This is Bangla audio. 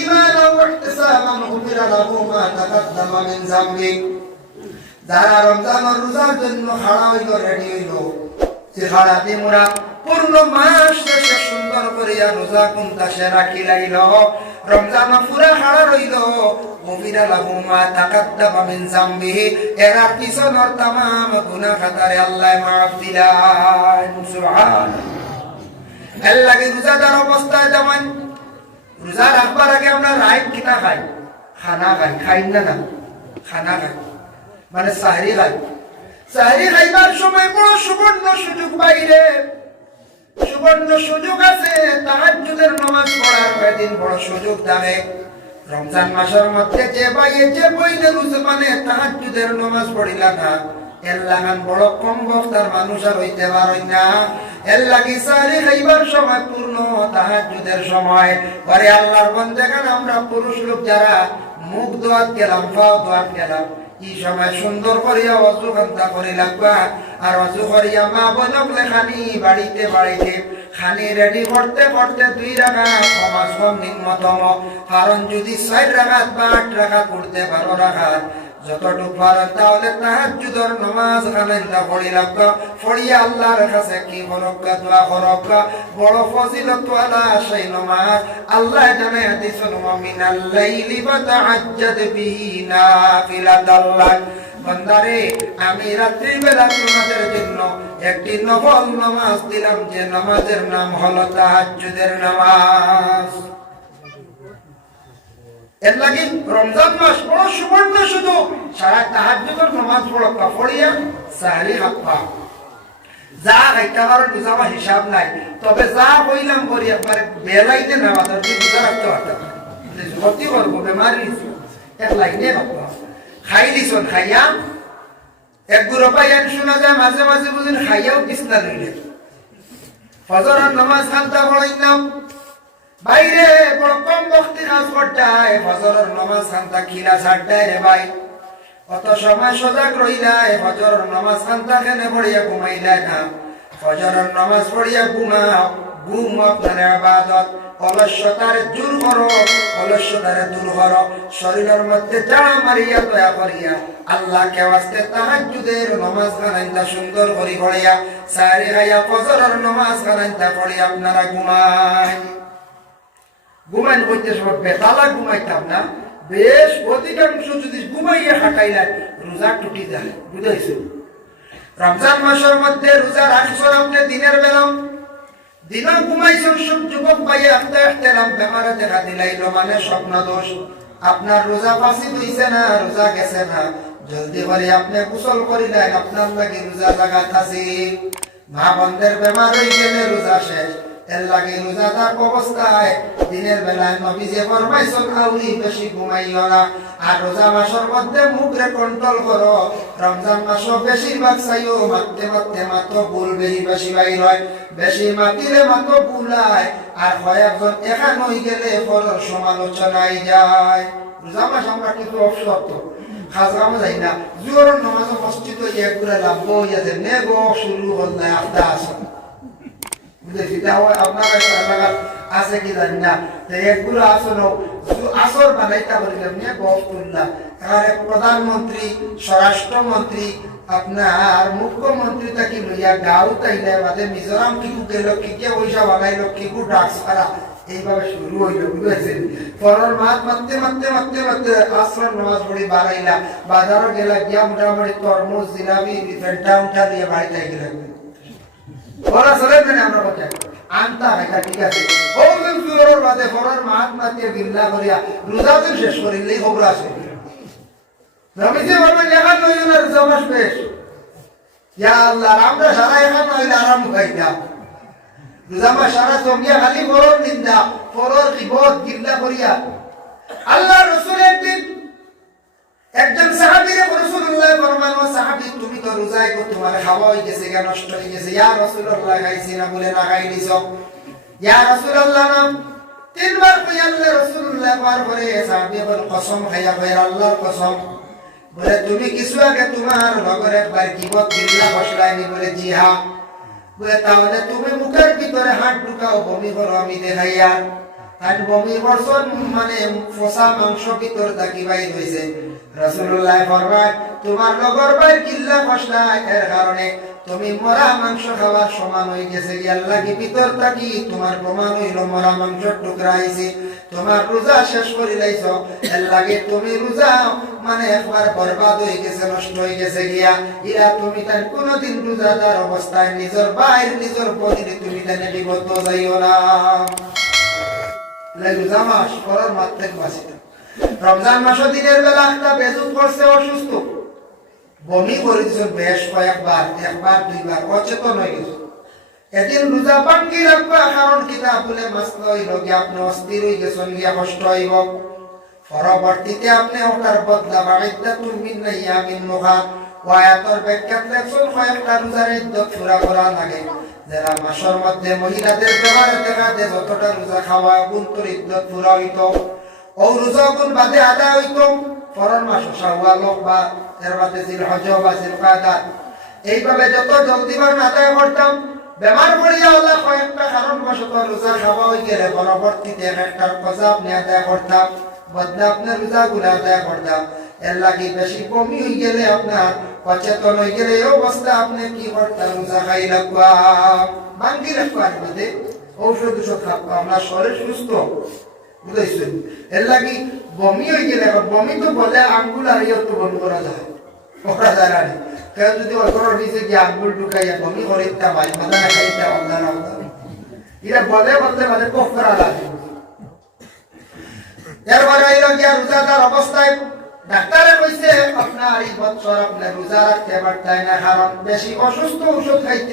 ঈমানাও ওয়া ইহতিসাবান গুফিরা লাহু মা তাকাদ্দামা মিন যামবি। যারা রমজানের রোজার জন্য খাড়া হইল, রেডি হইল, সে খাড়াতে মোরা পূর্ণ মাস শেষে সুন্দর করিয়া রোজা কুমতা সে রাখি লাইল, রমজান পুরা খাড়া রইল, গুফিরা লাহু মা তাকাদ্দামা মিন যামবিহি, এর পিছনের तमाम গুনাহ খাতারে আল্লাহ মাফ দিলেন। সুবহানাল্লাহ। এর লাগি রোজাদার অবস্থায় যেমন রোজা রাখবার আগে আমরা রাইট কিনা খাই, খানা খাই, খাই না না খানা খাই মানে সাহরি খাই। সাহরি খাইবার সময় বড় সুবর্ণ সুযোগ বাইরে, সুবর্ণ সুযোগ আছে তাহাজ্জুদের নামাজ পড়ার বেদিন বড় সুযোগ দাবে। রমজান মাসের মধ্যে যে বাইয়ে যে বইলে রোজা মানে তাহাজ্জুদের নামাজ পড়িলা না, এর লাগান বড় কম বক্তার মানুষ আর হইতে পারই না। এর লাগি সাহরি খাইবার সময় পূর্ণ তাহাজ্জুদের সময় পরে আল্লাহর বন্দেগান আমরা পুরুষ লোক যারা মুখ দোয়াত গেলাম, পাও দোয়াত গেলাম, এই সময় সুন্দর করিয়া ওযু খান্তা করি লাগবা। আর ওযু করিয়া মা বোনক লেখানি বাড়িতে বাড়িতে খানি রেডি করতে করতে 2 রাকাত সমাজ কম নিম্নতম, কারণ যদি 4 রাকাত বা 8 রাকাত পড়তে 12 রাকাত যতটুকু পারেন তাহলে তাহাজ্জুদের নামাজ কালাইন্দা পড়ি লাগবা। পড়িয়া আল্লাহর কাছে কি করক্কা দোয়া করক্কা, বড় ফজিলত ওয়ালা সেই নামাজ। আল্লাহ জানে দিছেন ওয়া মিনাল লাইলি ফাতাহাজ্জাদ বিহি নাফিলাতাল লাক। বান্দারে আমি রাত্রি বেলা তোমাদের জন্য একটি নফল নামাজ দিলাম, যে নামাজের নাম হলো তাহাজ্জুদের নামাজ। এর লাগি রমজান মাস বড় সুবর্ণ সুযোগ, সারা তাহাজ্জুদের নামাজ পড়া পড়িয়া সাহরি খাবা। যা খাইতে পারো বুঝাবা হিসাব নাই, তবে যা কইলাম করি একবারে বেলাইতে নেওয়া দরকার, বুঝা রাখতে পারতাম ভর্তি করবো বেমারি এক লাইনে খাবা। খাই দিছন খাইয়া এক গুরো পাইয়ান শোনা যায় মাঝে মাঝে বুঝেন খাইয়াও বিছনা লইলে ফজরের নামাজ খান্তা পড়াইলাম বাইরে বড় কম বক্তি কাজ করতায়, ফজরের নামাজ খান্তা খিলা ছাড়তায় রে ভাই, অত সময় সজাগ রইলায়, ফজরের নামাজ খান্তা খেনে পড়িয়া ঘুমাইলায় না, ফজরের নামাজ পড়িয়া ঘুমাও, ঘুম আপনার ইবাদত। অলস্যতারে দূর করো, অলস্যতারে দূর করো, শরীরের মধ্যে যা মারিয়া দয়া করিয়া আল্লাহকে ওয়াস্তে তাহাজ্জুদের নামাজ গানাইতা সুন্দর করি পড়িয়া সারি গায়া ফজরের নামাজ গানাইতা পড়ি আপনারা ঘুমায়। ঘুমাইন করতে সময় বেতালা ঘুমাইতাম না, বেশ অধিকাংশ যদি ঘুমাইয়া হাঁটাইলে রোজা টুটি যায়, বুঝাইছো? রমজান মাসের মধ্যে রোজা রাখছেন আপনি দিনের বেলা, দিনও ঘুমাইছেন, সব যুবক পাইয়ে আস্তে আস্তে বেমারে দেখা দিলাইল মানে স্বপ্ন দোষ। আপনার রোজা ফাঁসি হইছে না, রোজা গেছে না, জলদি করে আপনি গোসল করিলেন, আপনার লাগি রোজা জাগাত আছে। মা বন্ধের বেমার হয়ে গেলে রোজা শেষ। এর লাগে রোজাদার অবস্থায় দিনের বেলায় নবীজি ফরমাইছেন আউলি বেশি ঘুমাইও না, আর রোজা মাসের মধ্যে মুখরে কন্ট্রোল করো। রমজান মাসও বেশিরভাগ চাইও মারতে মারতে মাত্র ভুল বেশি বাইর হয়, বেশি মাতিলে মাত্র ভুল হয়, আর কয়েকজন এখান হয়ে গেলে ফলের সমালোচনায় যায়। রোজা মাস আমরা কিন্তু অবসর তো খাজগামে যাই না, জোরের নামাজ মসজিদ একগুলো লাভ হইয়াছে নেগো শুরু হল না আফতা আসন আছে কি জানি না, একগুলো আসন আসর বানাইতে পারিলাম নিয়ে গপ করলাম। প্রধানমন্ত্রী, স্বরাষ্ট্রমন্ত্রী, আপনার মুখ্যমন্ত্রী তাকে লইয়া গাঁও তাইলে বাদে মিজোরাম কিকু গেল, কিকে পয়সা বানাইলো, কিকু ড্রাগস করা, এইভাবে শুরু হইল। বুঝেছেন? পরের মাত মারতে মারতে মারতে মারতে আসর নামাজ পড়ি বাড়াইলা, বাজারও গেলা, গিয়া মোটামুটি তরমুজ জিলাপি ফেন্টা উঠা দিয়ে বাড়িতে গেলাম। ওরা চলে না আমরা কথা আনতা এটা ঠিক আছে, ও জোরের বাদে পরের মাত মারতে বিল্লা করিয়া রোজা তো শেষ করিলেই খবর আসে। নবীজি বলবেন এখন নইও না রোজা মাস বেশ, ইয়া আল্লাহ আমরা সারা এখন নইলে আরাম খাইতা, রোজা মাস সারা জমিয়া খালি পরের নিন্দা, পরের কিবত গিল্লা করিয়া। আল্লাহ রাসূল একজন সাহাবীরে রাসূলুল্লাহ ফরমান, ও সাহাবী তুমি তো রোজায় গো, তোমার খাওয়া হয়ে গেছে, গা নষ্ট হয়ে গেছে। ইয়া রাসূলুল্লাহ খাইছি না বলে না খাই নিছো। ইয়া রাসূলুল্লাহ নাম তিনবার কই আল্লাহ রাসূলুল্লাহ পার করে সাহাবী বল কসম খাইয়া কই আল্লাহর কসম, বলে তুমি কিছু আগে তোমার লগর একবার কিবত গিল্লা বসলাইনি, বলে জি হ্যাঁ। বলে তাহলে তুমি মুখের ভিতরে হাত ঢুকাও, বমি করো আমি দেখাইয়া। আর বমি করছন মানে ফসা মাংস ভিতর থাকি বাইর হইছে রাসূলুল্লাহ ফরমায় তোমার লগর বাইর কিল্লা ফসলা এর কারণে তুমি মরা মাংস খাওয়ার সমান হয়ে গেছে আল্লাহ কি ভিতর থাকি তোমার প্রমাণ হইল মরা মাংস টুকরা আইছে তোমার রোজা শেষ করে লাইছো এর লাগে তুমি রোজা মানে একবার বরবাদ হয়ে গেছে নষ্ট হয়ে গেছে গিয়া ইরা তুমি তার কোনদিন রোজাদার অবস্থায় নিজের বাইর নিজের পথে তুমি তানে বিপদ যাইও না রোজা মাস করার মাত্রে বাঁচিত রমজান মাস দিনের বেলা একটা বেজুত করছে অসুস্থ বমি করে দিয়েছেন বেশ কয়েকবার একবার দুইবার অচেতন হয়ে গেছে এদিন রোজা ভাঙ্গি রাখবা কারণ কিতাব বলে মাসলা হইল গিয়ে আপনি অস্থির হয়ে গেছেন গিয়া কষ্ট হইব পরবর্তীতে আপনি ওটার বদলা বাড়িতে তুমি ইয়ামিন মুখা ওয়ায়াতর ব্যাখ্যাত লেখছেন কয়েকটা রোজার ইদ্যত পুরা করা লাগে যারা মাসের মধ্যে মহিলাদের ব্যবহারে দেখা যায় যতটা রোজা খাওয়া গুণতর ইদ্যত পুরা হইত ও রোজা গুণ বাদে আদায় হইত পরের মাস শাওয়াল হোক বা এর বাদে জিলহজ বা জিলকাদা এইভাবে যত জলদি বার আদায় করতাম বেমার পড়িয়া আল্লাহ কয়েকটা কারণবশত রোজা খাওয়া হয়ে গেলে পরবর্তীতে একটা কজা আপনি আদায় করতাম বদলে আপনার রোজা গুলো আদায় করতাম এর লাগে বেশি কমি হয়ে গেলে আপনার অচেতন হয়ে গেলে এই অবস্থা আপনি কি করতাম রোজা খাই রাখবা ভাঙ্গি রাখবা মধ্যে ঔষধ খাবো আমরা শরীর সুস্থ বুঝাইছেন এর লাগে বমি হয়ে গেলে বমি তো বলে আঙ্গুল আর ইয়ে তো বন্ধ করা যায় না কেউ যদি অতর নিচে গিয়ে আঙ্গুল ঢুকাইয়া বমি করে ইত্যা ভাই মাথা না খাইতা অন্ধা না এরা বলে বলতে মানে কফ করা লাগে এরপরে হইল গিয়া রোজাদার অবস্থায় ডাক্তারে কইছে আপনার এই বছর আপনি রোজা রাখতে পারতেন না কারণ বেশি অসুস্থ ঔষধ খাইতে